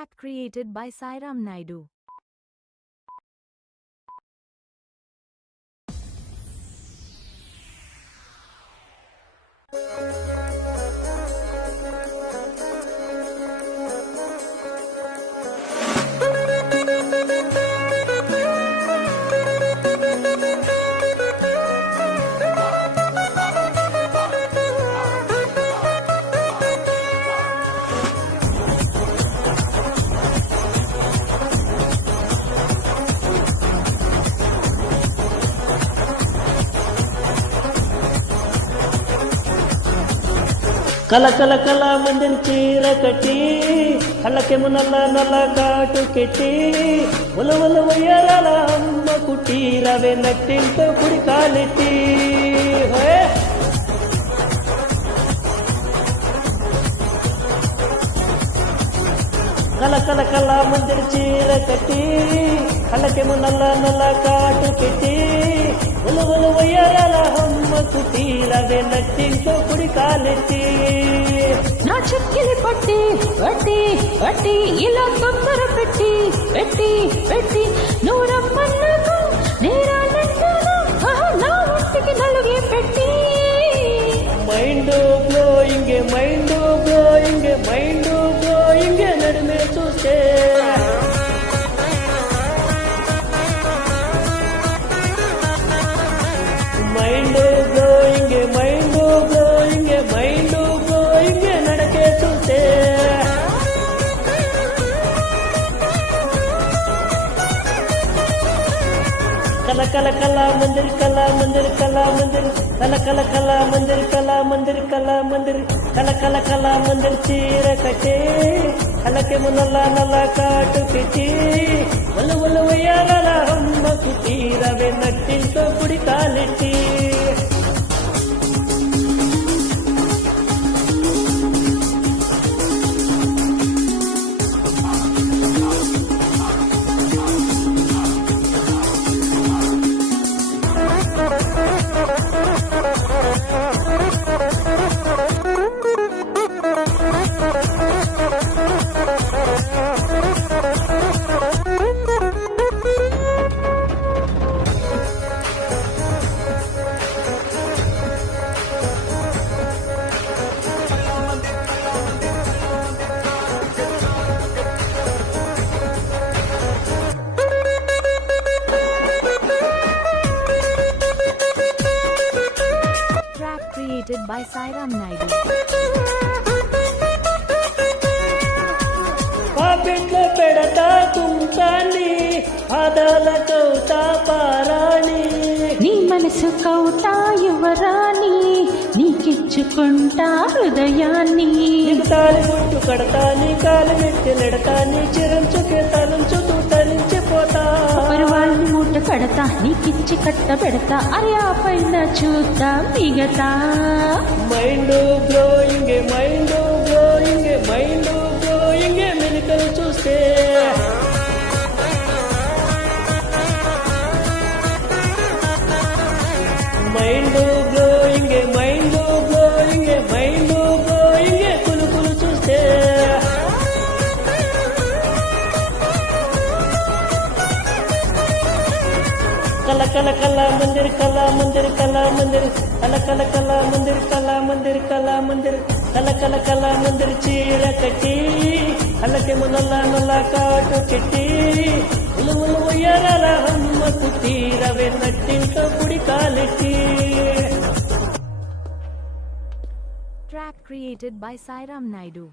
Track created by Sairam Naidu. కల కల కల మందిని చీర కట్టి కళ్ళకేమో నల్ల నల్ల కాటు కెట్టి ఉలవల ఉయ్యాల అమ్మ కుట్టి రవే నట్టింతో కుడి కాలెట్టి కల కల కల మందిని చీర కట్టి కళ్ళకేమో నల్ల నల్ల కాటు కెట్టి ఉలవల ఉయ్యాల అమ్మ కుట్టి రవే నట్టింతో కుడి కాలెట్టి నా చెక్కిలి పట్టి పట్టి పట్టి ఇలా తొందర పెట్టి పెట్టి పెట్టి నువ్వు రమ్మన్నాకు నేరాలంటాను నా ఒంటికి నలుగే పెట్టి mind blowing mind blowing mind blowing నడిమే చూస్తే mind blowing mind blowing mind blowing నడకే చూస్తే కల కల కల మందిర్ కల మందిర్ కల మందిర్ కల కల కల మందిర్ కల మందిర్ కల మందిర్ కల కల కల మందిర్ చీర కట్టి కలకేమో నల్ల నల్ల కాటు పెట్టి ఒలు ఒలు ఉయ్యాల అమ్మకు తీరవే నట్టింతో కుడి కాలెట్టి Created by Sairam Naidu. పాపిట్లో పెడతా కుంకాన్ని పాదాల కౌతా పారాణి నీ మనసు కౌతా యువరాణి నీకిచ్చుకుంటా హృదయాన్ని తాలి గుట్టు కడతా నీ కాలు మెట్టి నెడతా నీ చిరంచుకే తలంచుతూ తరించిపోతా పరువాళ్ళని మూట కడతా నీకిచ్చి కట్ట పెడతా అరే ఆ పైన చూద్దాం మిగతా mind blowing mind blowing mind blowing మెలికలు చూస్తే mind blowing mind blowing mind blowing కులుకులు చూస్తే కల కల కల మందిర్ కల మందిర్ కల మందిర్ కల కల కల మందిర్ కల మందిర్ కల మందిర్ కల కల కల మందిర్ చీర కట్టి కళ్ళకేమో నల్ల నల్ల కాటు కెట్టి ఉలువులు ఉయ్యాల అమ్మకు తీరవే నట్టింతో కుడి కాలెట్టి Track created by Sairam Naidu.